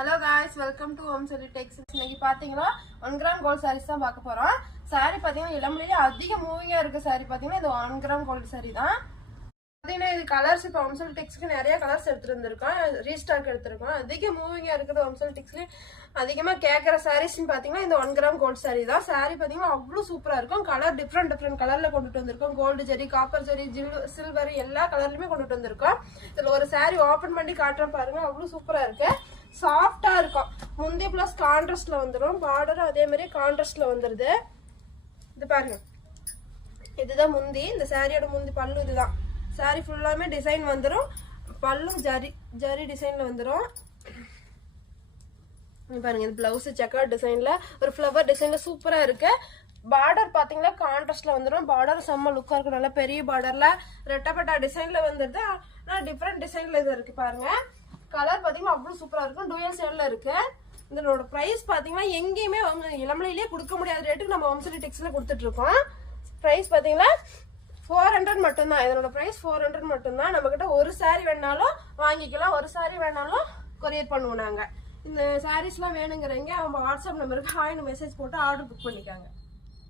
Hello guys, welcome to Om Sari Tex. இன்னைக்கு பாத்தீங்கன்னா 1 gram gold sarees தான் பார்க்க போறோம். saree பாத்தீங்கன்னா இளமலையிலே அதிக மூவிங்கா இருக்க saree பாத்தீங்கன்னா இது 1 கிராம் கோல்ட் saree தான். பாத்தீங்கன்னா இது கலர்ஸ் இப்ப Om Sari Texக்கு நிறைய கலர்ஸ் எடுத்துட்டு வந்திருக்கோம். ரீஸ்டாக் எடுத்துருக்கோம். அதிக மூவிங்கா இருக்குது Om Sari Texல. அதிகமா கேக்குற sarees பாத்தீங்கன்னா இந்த 1 கிராம் கோல்ட் saree தான். saree பாத்தீங்கன்னா அவ்வளவு சூப்பரா இருக்கும். கலர் டிஃபரெண்ட் கலர்ல கொண்டுட்டு வந்திருக்கோம். கோல்ட் ஜெரி, காப்பர் ஜெரி, சில்வர் எல்லா கலர்லயுமே கொண்டுட்டு வந்திருக்கோம். இதுல ஒரு saree ஓபன் பண்ணி காட்டுறேன் பாருங்க. அவ்வளவு சூப்பரா இருக்கு. சாஃப்டா இருக்கும். முந்தி பிளஸ் கான்ட்ராஸ்ட்ல வந்துரும். பார்டர் அதே மாதிரி கான்ட்ராஸ்ட்ல வந்துருது. இது பாருங்க, இதுதான் முந்தி. இந்த சாரியோட முந்தி பல்லு இதுதான். சாரி ஃபுல்லாமே டிசைன் வந்துரும். பல்லும் ஜரி டிசைன்ல வந்துரும். பாருங்க, இது பிளவுஸ் செக்கர் டிசைன்ல ஒரு ஃப்ளவர் டிசைன்ல சூப்பரா இருக்கு. பார்டர் பாத்தீங்கன்னா கான்ட்ராஸ்ட்ல வந்துடும். பார்டர் செம்ம லுக்கா இருக்கு. நல்ல பெரிய பார்டர்ல ரெட்டப்பட்டா டிசைன்ல வந்துருது. ஆனா டிஃப்ரெண்ட் டிசைன்ல இது இருக்கு பாருங்க. கலர் பாத்தீங்கன்னா அவ்வளவு சூப்பரா இருக்கும். டூயல் ஷேட்ல இருக்கு. இதனோட பிரைஸ் பாத்தீங்கன்னா எங்கேயுமே இளமலையிலேயே கொடுக்க முடியாத ரேட்டுக்கு நம்ம Om Sari Texல கொடுத்துட்டு இருக்கோம். பிரைஸ் பாத்தீங்கன்னா 400 மட்டும்தான். இதனோட பிரைஸ் 400 மட்டும்தான். நம்ம கிட்ட ஒரு சாரி வேணாலும் வாங்கிக்கலாம், ஒரு சாரி வேணாலும் கொரியர் பண்ணுவோம் நாங்க. இந்த சாரீஸ் எல்லாம் வேணுங்கிறவங்க அவங்க வாட்ஸ்அப் நம்பருக்கு ஹாய்னு மெசேஜ் போட்டு ஆர்டர் புக் பண்ணிக்காங்க.